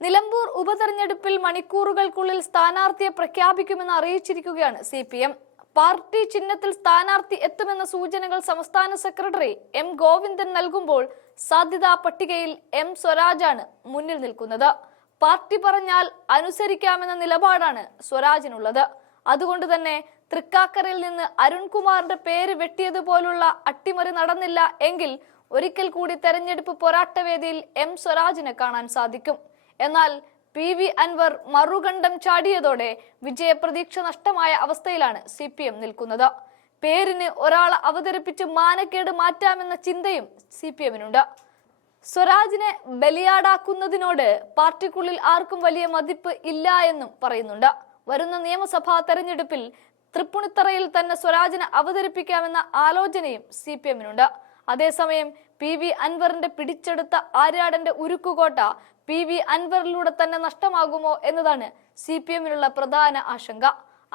നിലമ്പൂർ ഉപതെരഞ്ഞെടുപ്പിൽ മണിക്കൂറുകൾക്കുള്ളിൽ സ്ഥാനാർത്ഥിയെ പ്രഖ്യാപിക്കുമെന്ന് അറിയിച്ചിരിക്കുകയാണ് CPM. പാർട്ടി ചിഹ്നത്തിൽ സ്ഥാനാർത്ഥി എത്തുമെന്ന സൂചനകൾ സംസ്ഥാന സെക്രട്ടറി M. ഗോവിന്ദൻ നൽകുമ്പോൾ സാധ്യതാ പട്ടികയിൽ M. സ്വരാജാണ് മുന്നിൽ നിൽക്കുന്നത്. പാർട്ടി പറഞ്ഞാൽ അനുസരിക്കാമെന്ന നിലപാടാണ് സ്വരാജിനുള്ളത്. അതുകൊണ്ട് തന്നെ തൃക്കാക്കരയിൽ നിന്ന് അരുൺകുമാറിന്റെ പേര് വെട്ടിയതുപോലുള്ള അട്ടിമറി നടന്നില്ല എങ്കിൽ ഒരിക്കൽ കൂടി തെരഞ്ഞെടുപ്പ് പോരാട്ടവേദിയിൽ M. സ്വരാജിനെ കാണാൻ സാധിക്കും. എന്നാൽ PV അൻവർ മറുകണ്ഠം ചാടിയതോടെ വിജയപ്രതീക്ഷ നഷ്ടമായ അവസ്ഥയിലാണ് CPM നിൽക്കുന്നത്. പേരിന് ഒരാളെ അവതരിപ്പിച്ച് മാനക്കേട് മാറ്റാമെന്ന ചിന്തയും CPMനുണ്ട്. സ്വരാജിനെ ബലിയാടാക്കുന്നതിനോട് പാർട്ടിക്കുള്ളിൽ ആർക്കും വലിയ മതിപ്പ് ഇല്ല എന്നും പറയുന്നുണ്ട്. വരുന്ന നിയമസഭാ തെരഞ്ഞെടുപ്പിൽ തൃപ്പൂണിത്തറയിൽ തന്നെ സ്വരാജിനെ അവതരിപ്പിക്കാമെന്ന ആലോചനയും CPMനുണ്ട്. അതേസമയം PV അൻവറിന്റെ പിടിച്ചെടുത്ത ആര്യാടന്റെ ഉരുക്കുകോട്ട PV അൻവറിലൂടെ തന്നെ നഷ്ടമാകുമോ എന്നതാണ് CPMനുള്ള പ്രധാന ആശങ്ക.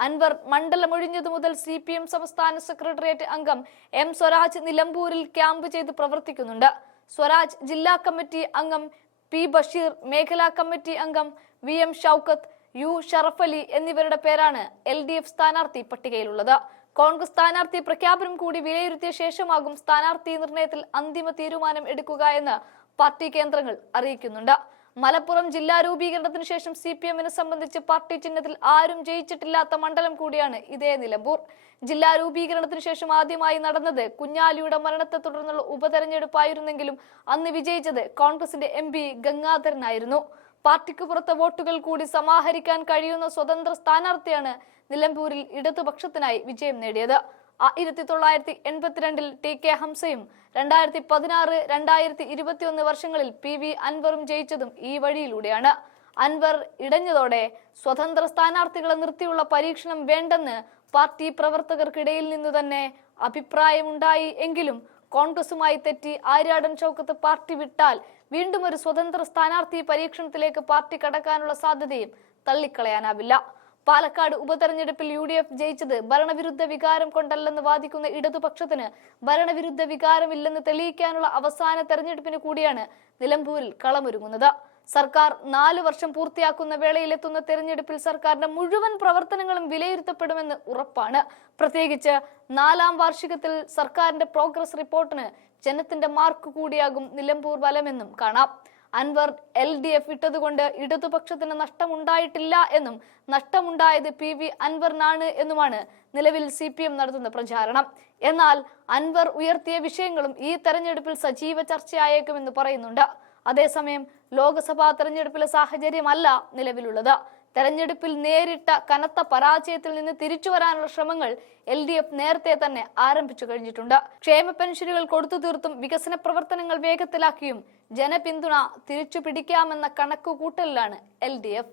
അൻവർ മണ്ഡലമൊഴിഞ്ഞതു മുതൽ CPM സംസ്ഥാന സെക്രട്ടേറിയറ്റ് അംഗം M. സ്വരാജ് നിലമ്പൂരിൽ ക്യാമ്പ് ചെയ്ത് പ്രവർത്തിക്കുന്നുണ്ട്. സ്വരാജ് ജില്ലാ കമ്മിറ്റി അംഗം P. ബഷീർ, മേഖലാ കമ്മിറ്റി അംഗം VM. ഷൗക്കത്ത്, U. ഷറഫലി എന്നിവരുടെ പേരാണ് LDF സ്ഥാനാർത്ഥി പട്ടികയിലുള്ളത്. കോൺഗ്രസ് സ്ഥാനാർത്ഥി പ്രഖ്യാപനം കൂടി വിലയിരുത്തിയ ശേഷമാകും സ്ഥാനാർത്ഥി നിർണയത്തിൽ അന്തിമ തീരുമാനം എടുക്കുക എന്ന് പാർട്ടി കേന്ദ്രങ്ങൾ അറിയിക്കുന്നുണ്ട്. മലപ്പുറം ജില്ലാ രൂപീകരണത്തിന് ശേഷം CPMനെ സംബന്ധിച്ച് പാർട്ടി ചിഹ്നത്തിൽ ആരും ജയിച്ചിട്ടില്ലാത്ത മണ്ഡലം കൂടിയാണ് ഇതേ നിലമ്പൂർ. ജില്ലാ രൂപീകരണത്തിന് ശേഷം ആദ്യമായി നടന്നത് കുഞ്ഞാലിയുടെ മരണത്തെ തുടർന്നുള്ള ഉപതെരഞ്ഞെടുപ്പായിരുന്നെങ്കിലും അന്ന് വിജയിച്ചത് കോൺഗ്രസിന്റെ MP ഗംഗാധരനായിരുന്നു. പാർട്ടിക്ക് പുറത്തെ വോട്ടുകൾ കൂടി സമാഹരിക്കാൻ കഴിയുന്ന സ്വതന്ത്ര സ്ഥാനാർത്ഥിയാണ് നിലമ്പൂരിൽ ഇടതുപക്ഷത്തിനായി വിജയം നേടിയത്. 1982 TK ഹംസയും 2016, 2021 വർഷങ്ങളിൽ PV അൻവറും ജയിച്ചതും ഈ വഴിയിലൂടെയാണ്. അൻവർ ഇടഞ്ഞതോടെ സ്വതന്ത്ര സ്ഥാനാർത്ഥികളെ നിർത്തിയുള്ള പരീക്ഷണം വേണ്ടെന്ന് പാർട്ടി പ്രവർത്തകർക്കിടയിൽ നിന്നു തന്നെ അഭിപ്രായമുണ്ടായി എങ്കിലും കോൺഗ്രസുമായി തെറ്റി ആര്യാടൻ ഷൗക്കത്ത് പാർട്ടി വിട്ടാൽ വീണ്ടും ഒരു സ്വതന്ത്ര സ്ഥാനാർത്ഥി പരീക്ഷണത്തിലേക്ക് പാർട്ടി കടക്കാനുള്ള സാധ്യതയും തള്ളിക്കളയാനാവില്ല. പാലക്കാട് ഉപതെരഞ്ഞെടുപ്പിൽ UDF ജയിച്ചത് ഭരണവിരുദ്ധ വികാരം കൊണ്ടല്ലെന്ന് വാദിക്കുന്ന ഇടതുപക്ഷത്തിന് ഭരണവിരുദ്ധ വികാരമില്ലെന്ന് തെളിയിക്കാനുള്ള അവസാന തെരഞ്ഞെടുപ്പിന് കൂടിയാണ് നിലമ്പൂരിൽ കളമൊരുങ്ങുന്നത്. സർക്കാർ 4 വർഷം പൂർത്തിയാക്കുന്ന വേളയിലെത്തുന്ന തെരഞ്ഞെടുപ്പിൽ സർക്കാരിന്റെ മുഴുവൻ പ്രവർത്തനങ്ങളും വിലയിരുത്തപ്പെടുമെന്ന് ഉറപ്പാണ്. പ്രത്യേകിച്ച് 4ാം വാർഷികത്തിൽ സർക്കാരിന്റെ പ്രോഗ്രസ് റിപ്പോർട്ടിന് ജനത്തിന്റെ മാർക്ക് കൂടിയാകും നിലമ്പൂർ ഫലമെന്നും കാണാം. അൻവർ LDF ഇട്ടതുകൊണ്ട് ഇടതുപക്ഷത്തിന് നഷ്ടമുണ്ടായിട്ടില്ല എന്നും നഷ്ടമുണ്ടായത് PV അൻവറിനാണ് എന്നുമാണ് നിലവിൽ CPM നടത്തുന്ന പ്രചാരണം. എന്നാൽ അൻവർ ഉയർത്തിയ വിഷയങ്ങളും ഈ തെരഞ്ഞെടുപ്പിൽ സജീവ ചർച്ചയായേക്കുമെന്ന് പറയുന്നുണ്ട്. അതേസമയം ലോക്സഭാ തെരഞ്ഞെടുപ്പിലെ സാഹചര്യമല്ല നിലവിലുള്ളത്. തെരഞ്ഞെടുപ്പിൽ നേരിട്ട കനത്ത പരാജയത്തിൽ നിന്ന് തിരിച്ചു വരാനുള്ള ശ്രമങ്ങൾ LDF നേരത്തെ തന്നെ ആരംഭിച്ചു കഴിഞ്ഞിട്ടുണ്ട്. ക്ഷേമ പെൻഷനുകൾ കൊടുത്തു തീർത്തും വികസന പ്രവർത്തനങ്ങൾ വേഗത്തിലാക്കിയും ജനപിന്തുണ തിരിച്ചു പിടിക്കാമെന്ന കണക്കുകൂട്ടലിലാണ് LDF.